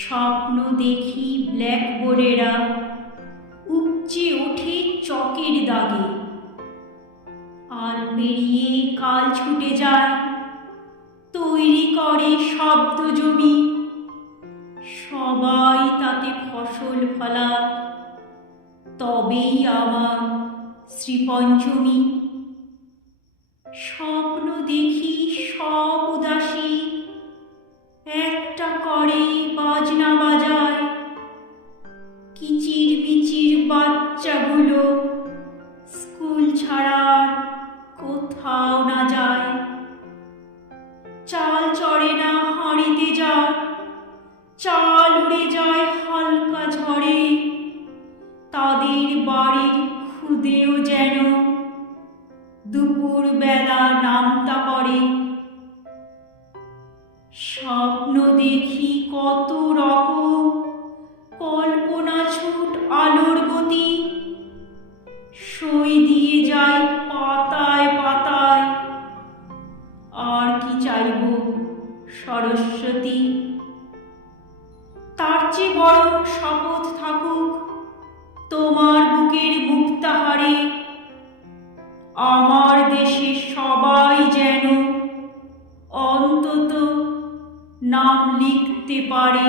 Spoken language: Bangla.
স্বপ্ন দেখি ব্ল্যাকবোর্ডেরা উপচে ওঠে চকের দাগে। আল পেরিয়ে কাল ছুটে যায়, তৈরি করে শব্দ জমি। সবাই তাতে ফসল ফলা তবেই আমার শ্রীপঞ্চমী। স্বপ্ন দেখি সব উদাসী, একটা করে চাল উড়ে যায় হালকা ঝড়ে। তাদের বাড়ির খুদেও যেন দুপুর বেলা নামতা পড়ে। স্বপ্ন দেখি কত রকম, কল্পনা ছুট আলোর গতি। সই দিয়ে যায় পাতায় পাতায়। আর কি চাইব সরস্বতী? তার চেয়ে বড় শপথ থাকুক, তোমার বুকের মুক্তাহারে। আমার দেশে সবাই যেন অন্তত নাম লিখতে পারে।